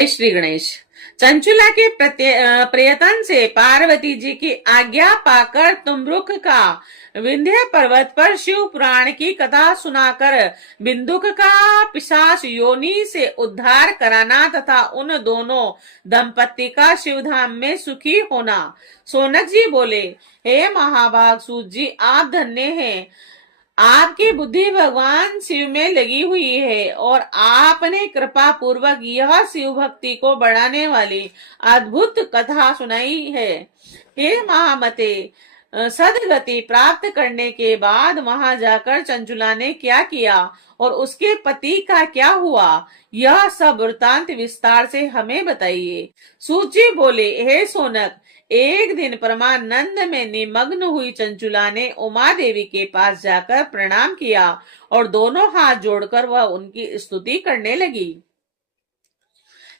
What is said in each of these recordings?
जय श्री गणेश। चंचुला के प्रयत्न से पार्वती जी की आज्ञा पाकर तुमरुक का विंध्य पर्वत पर शिव पुराण की कथा सुनाकर बिंदुक का पिशाच योनि से उद्धार कराना तथा उन दोनों दंपति का शिवधाम में सुखी होना। सोनक जी बोले, हे महाभाग सूत जी, आप धन्य हैं। आपकी बुद्धि भगवान शिव में लगी हुई है और आपने कृपा पूर्वक यह शिव भक्ति को बढ़ाने वाली अद्भुत कथा सुनाई है। हे महामते, सदगति प्राप्त करने के बाद वहां जाकर चंचुला ने क्या किया और उसके पति का क्या हुआ, यह सब वृतांत विस्तार से हमें बताइए। सूची बोले, हे सोनक, एक दिन परमानंद में निमग्न हुई चंचुला ने उमा देवी के पास जाकर प्रणाम किया और दोनों हाथ जोड़कर वह उनकी स्तुति करने लगी।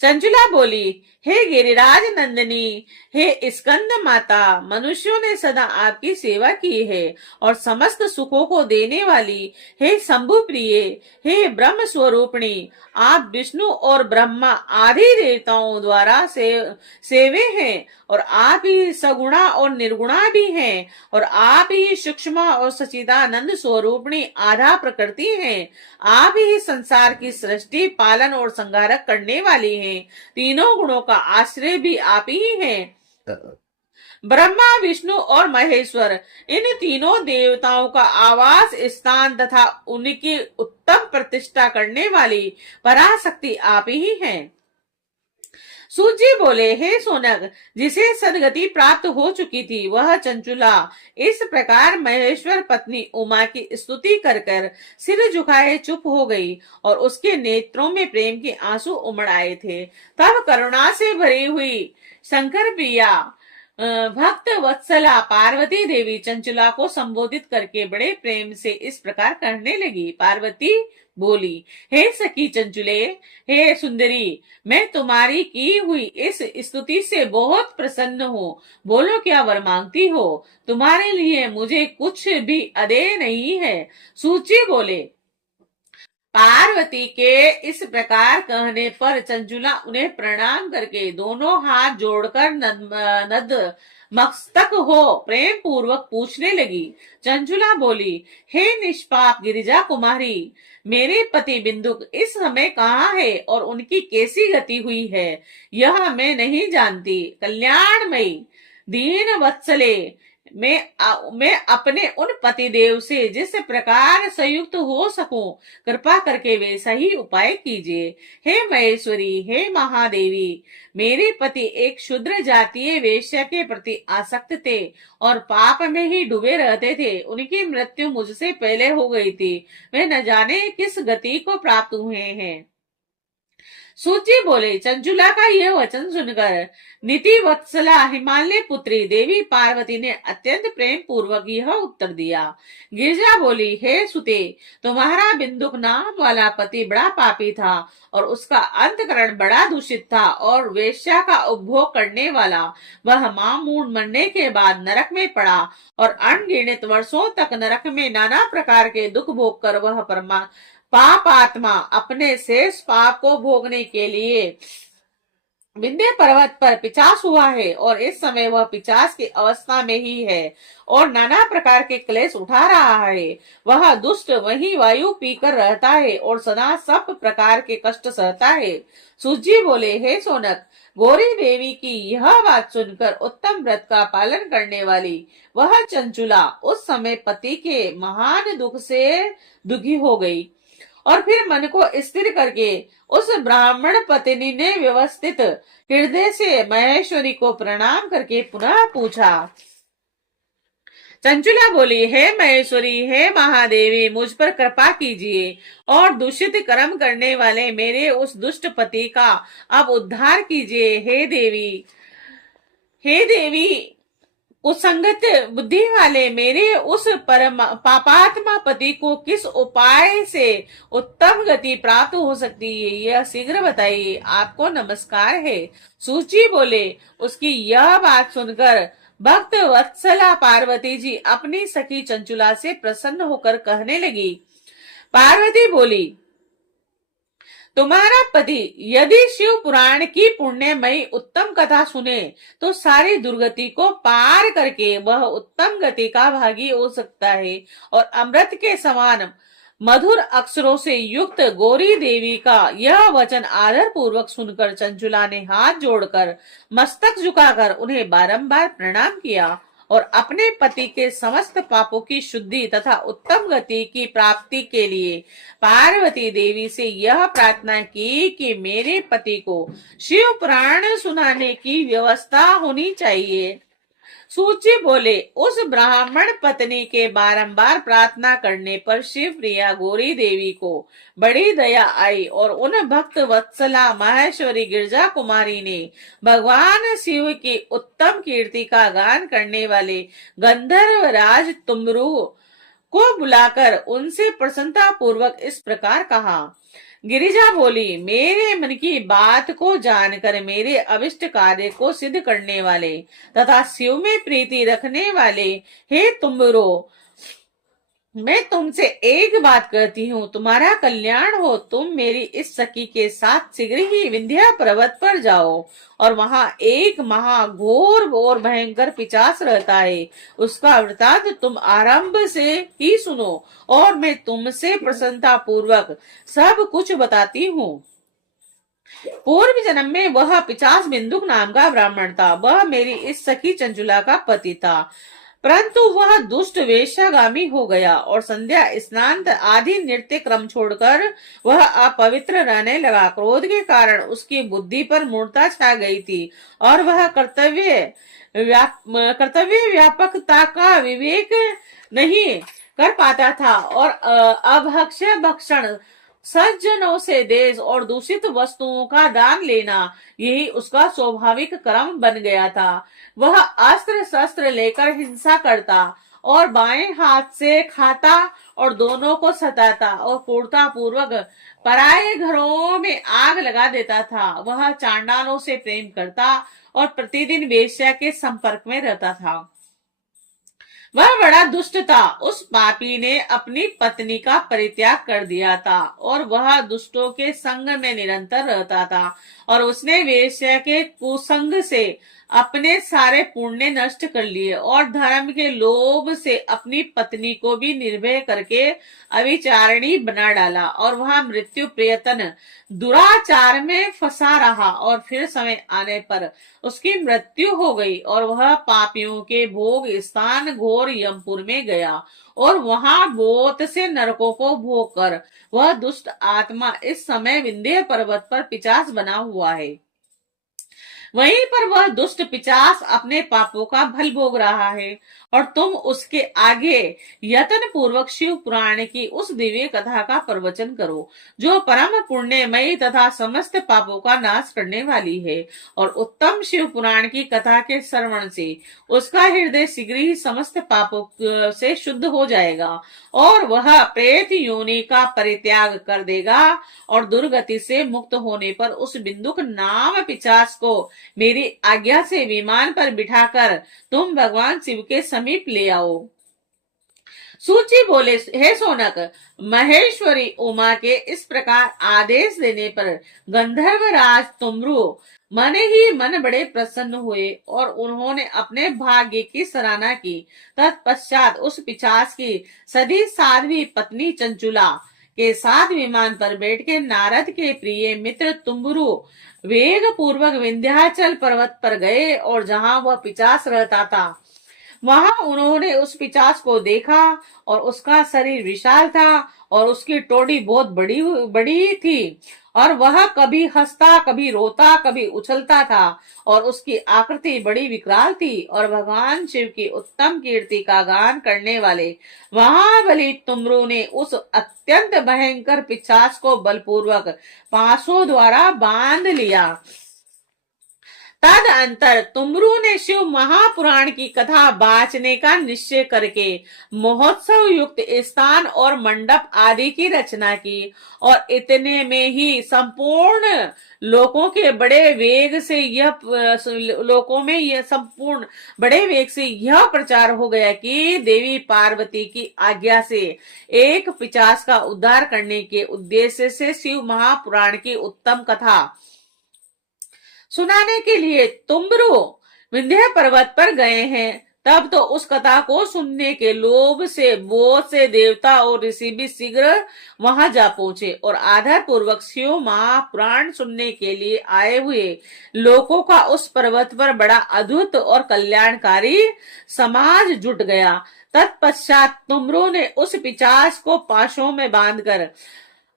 चंचुला बोली, हे गिरिराज नंदिनी, हे स्कंद माता, मनुष्यों ने सदा आपकी सेवा की है और समस्त सुखों को देने वाली हे शंभु प्रिय, हे ब्रह्म स्वरूपिणी, आप विष्णु और ब्रह्मा आदि देवताओं द्वारा सेवे हैं और आप ही सगुणा और निर्गुणा भी हैं और आप ही सूक्ष्म और सच्चिदानंद स्वरूपिणी आधा प्रकृति हैं। आप ही संसार की सृष्टि, पालन और संहारक करने वाली हैं। तीनों गुणों का आश्रय भी आप ही हैं। ब्रह्मा, विष्णु और महेश्वर, इन तीनों देवताओं का आवास स्थान तथा उनकी उत्तम प्रतिष्ठा करने वाली पराशक्ति आप ही हैं। सूत जी बोले, हे सोनक, जिसे सदगति प्राप्त हो चुकी थी वह चंचुला इस प्रकार महेश्वर पत्नी उमा की स्तुति कर कर सिर झुकाए चुप हो गई और उसके नेत्रों में प्रेम के आंसू उमड़ आए थे। तब करुणा से भरी हुई शंकर प्रिया भक्त वत्सला पार्वती देवी चंचुला को संबोधित करके बड़े प्रेम से इस प्रकार कहने लगी। पार्वती बोली, हे सखी चंचुले, हे सुंदरी, मैं तुम्हारी की हुई इस स्तुति से बहुत प्रसन्न हूँ। बोलो, क्या वर मांगती हो? तुम्हारे लिए मुझे कुछ भी अदेय नहीं है। सूची बोले, पार्वती के इस प्रकार कहने पर चंचुला उन्हें प्रणाम करके दोनों हाथ जोड़कर नद मस्तक हो प्रेम पूर्वक पूछने लगी। चंचुला बोली, हे निष्पाप गिरिजा कुमारी, मेरे पति बिंदुक इस समय कहाँ है और उनकी कैसी गति हुई है, यह मैं नहीं जानती। कल्याणमयी दीन वत्सले, मैं अपने उन पतिदेव से जिस प्रकार संयुक्त हो सकूं, कृपा करके वे सही उपाय कीजिए। हे महेश्वरी, हे महादेवी, मेरे पति एक शूद्र जातीय वेश्या के प्रति आसक्त थे और पाप में ही डूबे रहते थे। उनकी मृत्यु मुझसे पहले हो गई थी। वे न जाने किस गति को प्राप्त हुए हैं। सूची बोले, चंचुला का यह वचन सुनकर नीति वत्सला हिमालय पुत्री देवी पार्वती ने अत्यंत प्रेम पूर्वक यह उत्तर दिया। गिरिजा बोली, हे सुते, तुम्हारा बिंदुक नाम वाला पति बड़ा पापी था और उसका अंतकरण बड़ा दूषित था और वेश्या का उपभोग करने वाला वह मामून मरने के बाद नरक में पड़ा और अनगिनत वर्षों तक नरक में नाना प्रकार के दुख भोग कर वह पाप आत्मा अपने शेष पाप को भोगने के लिए विंध्य पर्वत पर पिचास हुआ है और इस समय वह पिचास की अवस्था में ही है और नाना प्रकार के क्लेश उठा रहा है। वह दुष्ट वही वायु पीकर रहता है और सदा सब प्रकार के कष्ट सहता है। सूजी बोले, हे सोनक, गौरी देवी की यह बात सुनकर उत्तम व्रत का पालन करने वाली वह चंचुला उस समय पति के महान दुख से दुखी हो गई और फिर मन को स्थिर करके उस ब्राह्मण पत्नी ने व्यवस्थित हृदय से महेश्वरी को प्रणाम करके पुनः पूछा। चंचुला बोली, हे महेश्वरी, हे महादेवी, मुझ पर कृपा कीजिए और दूषित कर्म करने वाले मेरे उस दुष्ट पति का अब उद्धार कीजिए। हे देवी, कुसंगत बुद्धि वाले मेरे उस परम पापात्मा पति को किस उपाय से उत्तम गति प्राप्त हो सकती है, यह शीघ्र बताइए। आपको नमस्कार है। सूची बोले, उसकी यह बात सुनकर भक्त वत्सला पार्वती जी अपनी सखी चंचुला से प्रसन्न होकर कहने लगी। पार्वती बोली, तुम्हारा पति यदि शिव पुराण की पुण्यमयी उत्तम कथा सुने तो सारी दुर्गति को पार करके वह उत्तम गति का भागी हो सकता है। और अमृत के समान मधुर अक्षरों से युक्त गौरी देवी का यह वचन आदर पूर्वक सुनकर चंचुला ने हाथ जोड़कर मस्तक झुकाकर उन्हें बारंबार प्रणाम किया और अपने पति के समस्त पापों की शुद्धि तथा उत्तम गति की प्राप्ति के लिए पार्वती देवी से यह प्रार्थना की कि मेरे पति को शिव पुराण सुनाने की व्यवस्था होनी चाहिए। सूची बोले, उस ब्राह्मण पत्नी के बारंबार प्रार्थना करने पर शिव प्रिया गौरी देवी को बड़ी दया आई और उन भक्त वत्सला माहेश्वरी गिरजा कुमारी ने भगवान शिव की उत्तम कीर्ति का गान करने वाले गंधर्व राज तुमरू को बुलाकर उनसे प्रसन्नता पूर्वक इस प्रकार कहा। गिरिजा बोली, मेरे मन की बात को जानकर मेरे अविष्ट कार्य को सिद्ध करने वाले तथा शिव में प्रीति रखने वाले हे तुमरो, मैं तुमसे एक बात कहती हूँ, तुम्हारा कल्याण हो। तुम मेरी इस सखी के साथ शीघ्र ही विंध्या पर्वत पर जाओ और वहां एक महाघोर और भयंकर पिशाच रहता है। उसका वृतांत तुम आरंभ से ही सुनो और मैं तुमसे प्रसन्नता पूर्वक सब कुछ बताती हूँ। पूर्व जन्म में वह पिशाच बिंदुक नाम का ब्राह्मण था। वह मेरी इस सखी चंचुला का पति था, परंतु वह दुष्ट वेश्यागामी हो गया और संध्या स्नान आदि नृत्य क्रम छोड़कर वह अपवित्र रहने लगा। क्रोध के कारण उसकी बुद्धि पर मूर्छा छा गई थी और वह कर्तव्य व्यापकता का विवेक नहीं कर पाता था और अभक्ष्य भक्षण, सज्जनों से देश और दूषित वस्तुओं का दान लेना यही उसका स्वाभाविक क्रम बन गया था। वह अस्त्र शस्त्र लेकर हिंसा करता और बाएं हाथ से खाता और दोनों को सताता और क्रूरता पूर्वक पराये घरों में आग लगा देता था। वह चांडालों से प्रेम करता और प्रतिदिन वेश्या के संपर्क में रहता था। वह बड़ा दुष्ट था। उस पापी ने अपनी पत्नी का परित्याग कर दिया था और वह दुष्टों के संग में निरंतर रहता था और उसने वेश्या के कुसंग से अपने सारे पुण्य नष्ट कर लिए और धर्म के लोभ से अपनी पत्नी को भी निर्भय करके अविचारिणी बना डाला और वह मृत्यु प्रयत्न दुराचार में फंसा रहा और फिर समय आने पर उसकी मृत्यु हो गई और वह पापियों के भोग स्थान घोर यमपुर में गया और वहां बहुत से नरकों को भोग कर वह दुष्ट आत्मा इस समय विंध्य पर्वत पर पिशाच बना हुआ है। वहीं पर वह दुष्ट पिशाच अपने पापों का भल भोग रहा है और तुम उसके आगे यत्न पूर्वक शिव पुराण की उस दिव्य कथा का प्रवचन करो जो परम पुण्यमयी तथा समस्त पापों का नाश करने वाली है। और उत्तम शिव पुराण की कथा के श्रवण से उसका हृदय शीघ्र ही समस्त पापों से शुद्ध हो जाएगा और वह प्रेत योनि का परित्याग कर देगा और दुर्गति से मुक्त होने पर उस बिंदुक नाम पिशाच को मेरी आज्ञा से विमान पर बिठाकर तुम भगवान शिव के समीप ले आओ। सूची बोले, हे सोनक, महेश्वरी उमा के इस प्रकार आदेश देने पर गंधर्व राज तुमरू मन ही मन बड़े प्रसन्न हुए और उन्होंने अपने भाग्य की सराहना की। तत्पश्चात उस पिशाच की सदी साध्वी पत्नी चंचुला के साथ विमान पर बैठ के नारद के प्रिय मित्र तुम्बरू वेग पूर्वक विंध्याचल पर्वत पर गए और जहां वह पिशाच रहता था वहां उन्होंने उस पिशाच को देखा और उसका शरीर विशाल था और उसकी टोड़ी बहुत बड़ी बड़ी थी और वह कभी हंसता, कभी रोता, कभी उछलता था और उसकी आकृति बड़ी विकराल थी और भगवान शिव की उत्तम कीर्ति का गान करने वाले महाबली तुमरू ने उस अत्यंत भयंकर पिशाच को बलपूर्वक पांसों द्वारा बांध लिया। तदंतर तुमरू ने शिव महापुराण की कथा बांचने का निश्चय करके महोत्सव युक्त स्थान और मंडप आदि की रचना की और इतने में ही संपूर्ण लोकों के बड़े वेग से यह प्रचार हो गया कि देवी पार्वती की आज्ञा से एक पिशाच का उद्धार करने के उद्देश्य से शिव महापुराण की उत्तम कथा सुनाने के लिए तुमरू विंध्य पर्वत पर गए हैं। तब तो उस कथा को सुनने के लोभ से बहुत से देवता और ऋषि भी शीघ्र वहां जा पहुंचे और आदर पूर्वक शिव महापुराण सुनने के लिए आए हुए लोगों का उस पर्वत पर बड़ा अद्भुत और कल्याणकारी समाज जुट गया। तत्पश्चात तुमरू ने उस पिशाच को पाशों में बांधकर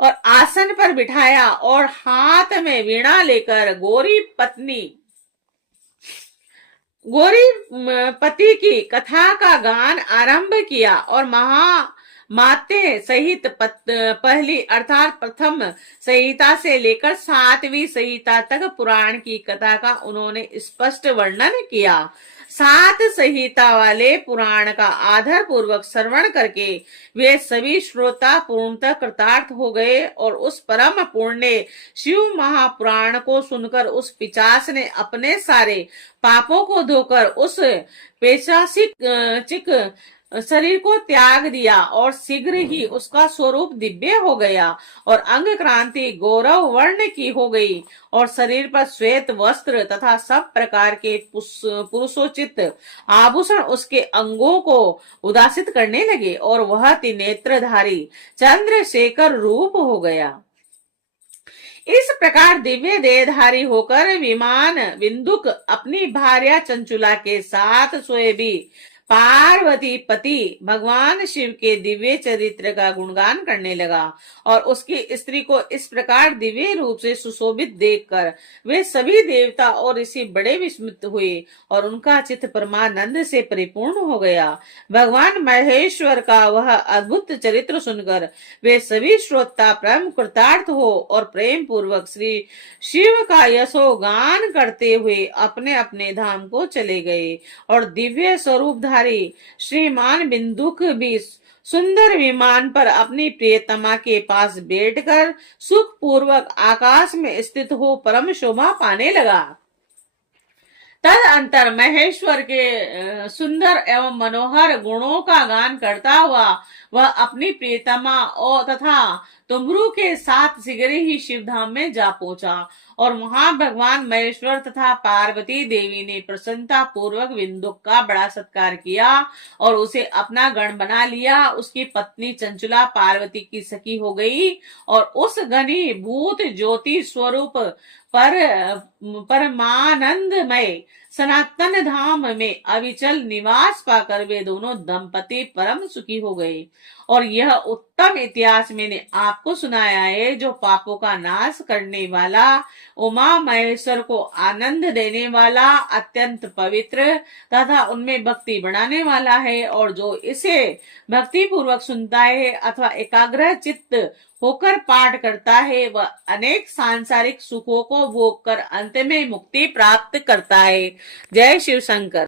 और आसन पर बिठाया और हाथ में वीणा लेकर गौरी पति की कथा का गान आरंभ किया और माते सहित पहली अर्थात प्रथम संहिता से लेकर 7वीं संहिता तक पुराण की कथा का उन्होंने स्पष्ट वर्णन किया। 7 संहिता वाले पुराण का आदर पूर्वक श्रवण करके वे सभी श्रोता पूर्णतः कृतार्थ हो गए और उस परम पुण्य शिव महापुराण को सुनकर उस पिशाच ने अपने सारे पापों को धोकर उस पेशाचिक शरीर को त्याग दिया और शीघ्र ही उसका स्वरूप दिव्य हो गया और अंग क्रांति गौरव वर्ण की हो गई और शरीर पर श्वेत वस्त्र तथा सब प्रकार के पुरुषोचित आभूषण उसके अंगों को उदासित करने लगे और वह त्रिनेत्रधारी चंद्रशेखर रूप हो गया। इस प्रकार दिव्य देहधारी होकर विमान विंदुक अपनी भार्या चंचुला के साथ सोए भी पार्वती पति भगवान शिव के दिव्य चरित्र का गुणगान करने लगा और उसकी स्त्री को इस प्रकार दिव्य रूप से सुशोभित देखकर वे सभी देवता और ऋषि बड़े विस्मित हुए और उनका चित्त परमानंद से परिपूर्ण हो गया। भगवान महेश्वर का वह अद्भुत चरित्र सुनकर वे सभी श्रोता परम कृतार्थ हो और प्रेम पूर्वक श्री शिव का यशोगान करते हुए अपने अपने धाम को चले गए और दिव्य स्वरूप श्रीमान बिंदुक भी सुंदर विमान पर अपनी प्रियतमा के पास बैठकर सुख पूर्वक आकाश में स्थित हो परम शोभा पाने लगा। तदंतर महेश्वर के सुंदर एवं मनोहर गुणों का गान करता हुआ वह अपनी प्रियतमा और तथा तुमरू के साथ शीघ्र ही शिवधाम में जा पहुंचा और वहां भगवान महेश्वर तथा पार्वती देवी ने प्रसन्नता पूर्वक विंदुक का बड़ा सत्कार किया और उसे अपना गण बना लिया। उसकी पत्नी चंचुला पार्वती की सखी हो गई और उस घनी भूत ज्योति स्वरूप परमानंदमय सनातन धाम में अविचल निवास पाकर वे दोनों दंपति परम सुखी हो गए। और यह उत्तम इतिहास मैंने आपको सुनाया है जो पापों का नाश करने वाला, उमा महेश्वर को आनंद देने वाला, अत्यंत पवित्र तथा उनमें भक्ति बढ़ाने वाला है और जो इसे भक्ति पूर्वक सुनता है अथवा एकाग्र चित्त होकर पाठ करता है वह अनेक सांसारिक सुखों को भोग कर अंत में मुक्ति प्राप्त करता है। जय शिव शंकर।